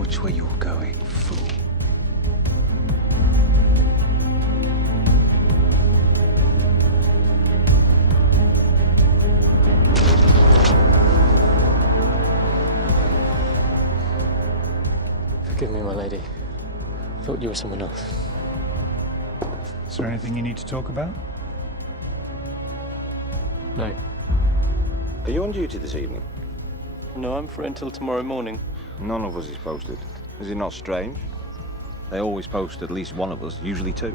Which way you're going, fool? Forgive me, my lady. I thought you were someone else. Is there anything you need to talk about? No. Are you on duty this evening? No, I'm free until tomorrow morning. None of us is posted. Is it not strange? They always post at least one of us, usually two.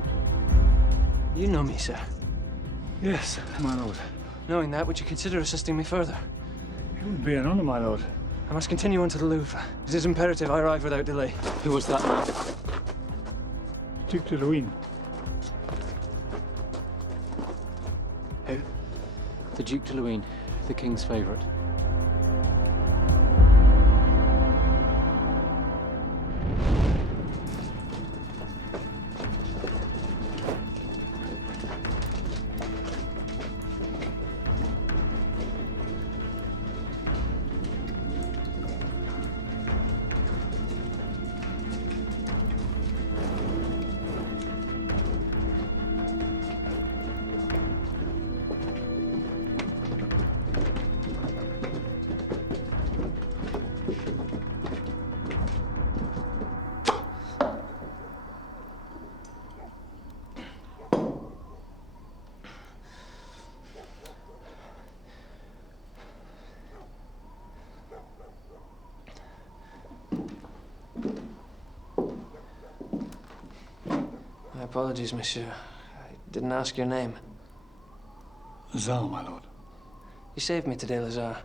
You know me, sir. Yes, my lord. Knowing that, would you consider assisting me further? It would be an honor, my lord. I must continue on to the Louvre. It is imperative I arrive without delay. Who was that man? Duke de Luynes. Who? The Duke de Luynes, the king's favourite. My apologies, monsieur. I didn't ask your name. Lazar, my lord. You saved me today, Lazar.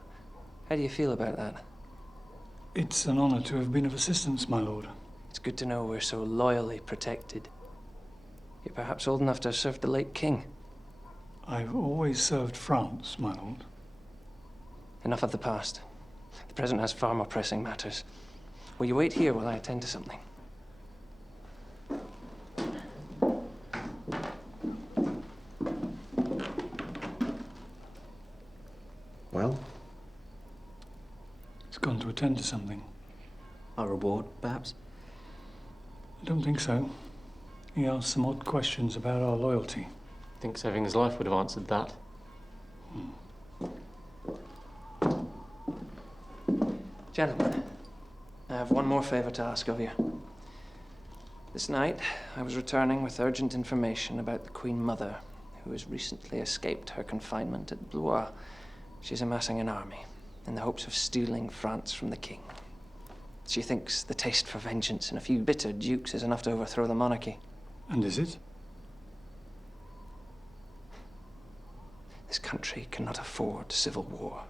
How do you feel about that? It's an honor to have been of assistance, my lord. It's good to know we're so loyally protected. You're perhaps old enough to have served the late king. I've always served France, my lord. Enough of the past. The present has far more pressing matters. Will you wait here while I attend to something? Well? He's gone to attend to something. Our reward, perhaps? I don't think so. He asked some odd questions about our loyalty. I think saving his life would have answered that. Gentlemen, I have one more favor to ask of you. This night, I was returning with urgent information about the Queen Mother, who has recently escaped her confinement at Blois. She's amassing an army in the hopes of stealing France from the king. She thinks the taste for vengeance and a few bitter dukes is enough to overthrow the monarchy. And is it? This country cannot afford civil war.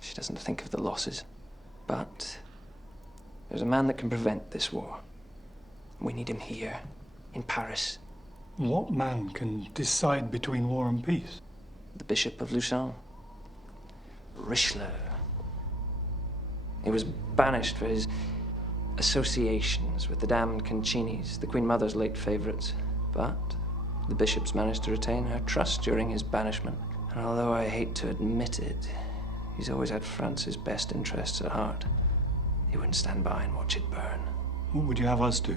She doesn't think of the losses. But there's a man that can prevent this war. We need him here, in Paris. What man can decide between war and peace? The Bishop of Lucerne. Richelieu. He was banished for his associations with the damned Concini's, the Queen Mother's late favorites. But the bishop's managed to retain her trust during his banishment. And although I hate to admit it, he's always had France's best interests at heart. He wouldn't stand by and watch it burn. What would you have us do?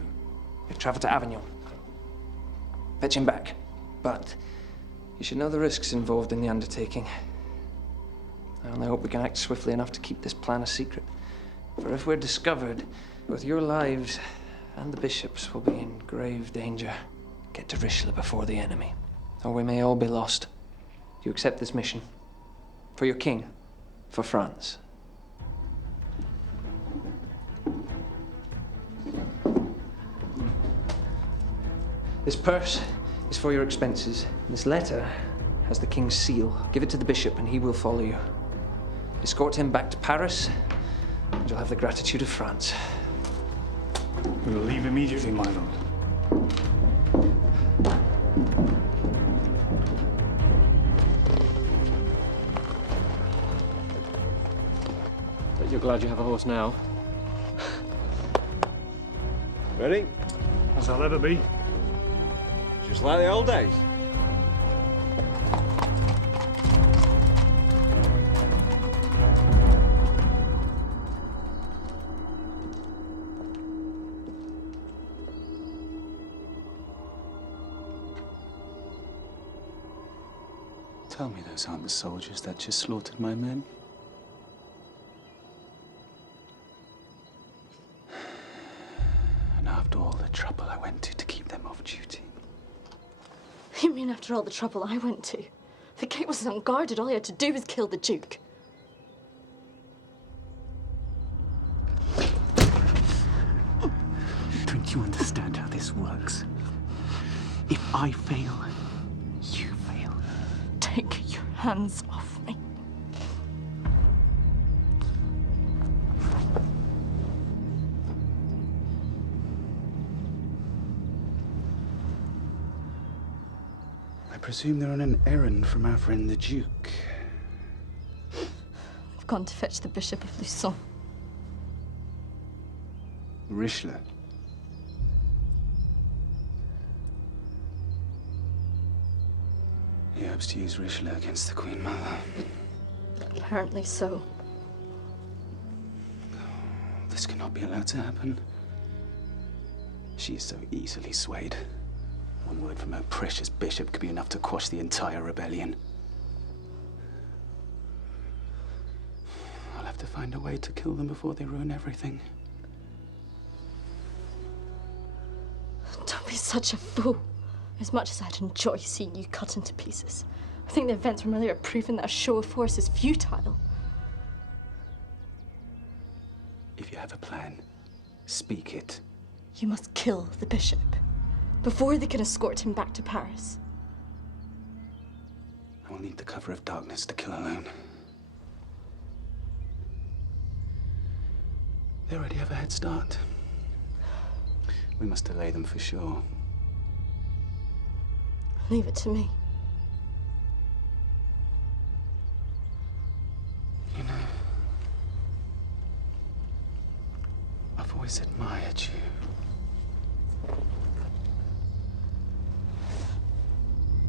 We've traveled to Avignon. Fetch him back. But you should know the risks involved in the undertaking. I only hope we can act swiftly enough to keep this plan a secret. For if we're discovered, both your lives and the bishop's will be in grave danger. Get to Richelieu before the enemy, or we may all be lost. Do you accept this mission? For your king, for France. This purse is for your expenses. This letter has the king's seal. Give it to the bishop and he will follow you. Escort him back to Paris, and you'll have the gratitude of France. We will leave immediately, my lord. But you're glad you have a horse now. Ready? As I'll ever be. Just like the old days. Tell me those aren't the soldiers that just slaughtered my men. And after all the trouble I went to keep them off duty. You mean after all the trouble I went to? The gate was unguarded. All you had to do was kill the Duke. Don't you understand how this works? If I fail, you fail. Take your hands off me. I presume they're on an errand from our friend the Duke. I've gone to fetch the Bishop of Luçon. Richelieu. He hopes to use Richelieu against the Queen Mother. Apparently so. This cannot be allowed to happen. She is so easily swayed. One word from her precious bishop could be enough to quash the entire rebellion. I'll have to find a way to kill them before they ruin everything. Don't be such a fool. As much as I'd enjoy seeing you cut into pieces, I think the events from earlier have proven that a show of force is futile. If you have a plan, speak it. You must kill the bishop before they can escort him back to Paris. I will need the cover of darkness to kill alone. They already have a head start. We must delay them for sure. Leave it to me. You know, I've always admired you.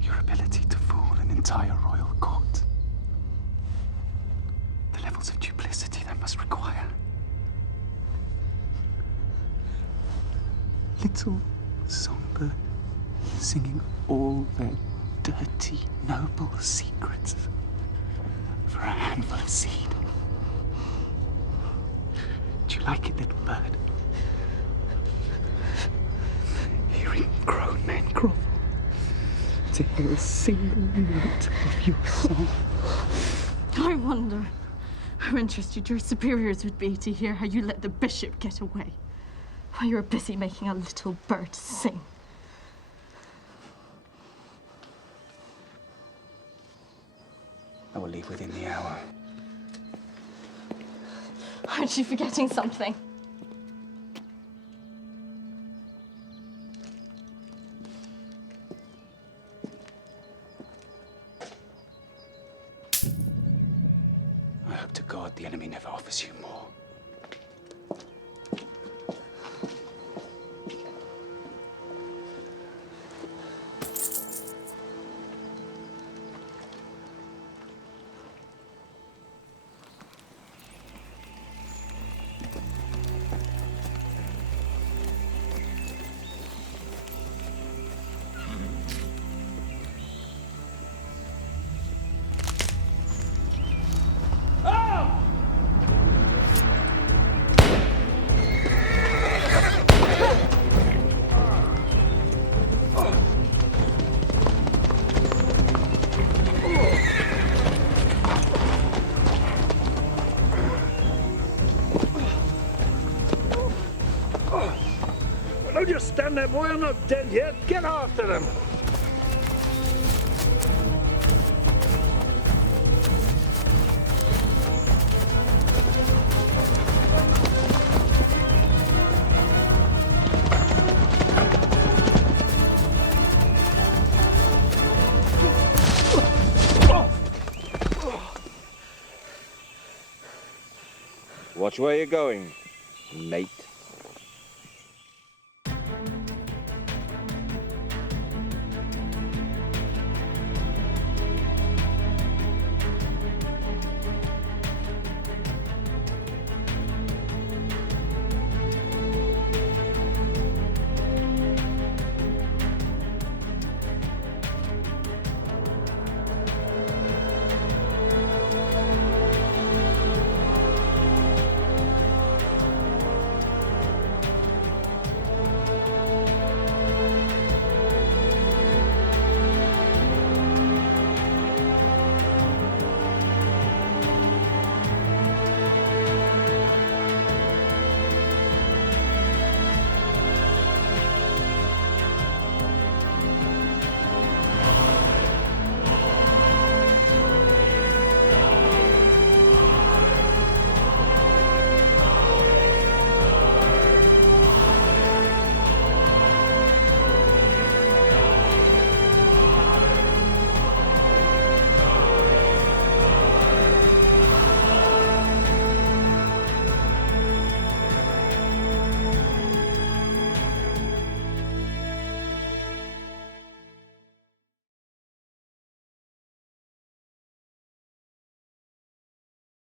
Your ability to fool an entire royal court. The levels of duplicity that must require. Little songbird singing all their dirty, noble secrets for a handful of seed. Do you like it, little bird? Hearing grown men grovel to hear a single note of your song. I wonder how interested your superiors would be to hear how you let the bishop get away while you were busy making a little bird sing. I will leave within the hour. Aren't you forgetting something? I hope to God the enemy never offers you more. Don't just stand there, boy. I'm not dead yet. Get after them. Watch where you're going, mate.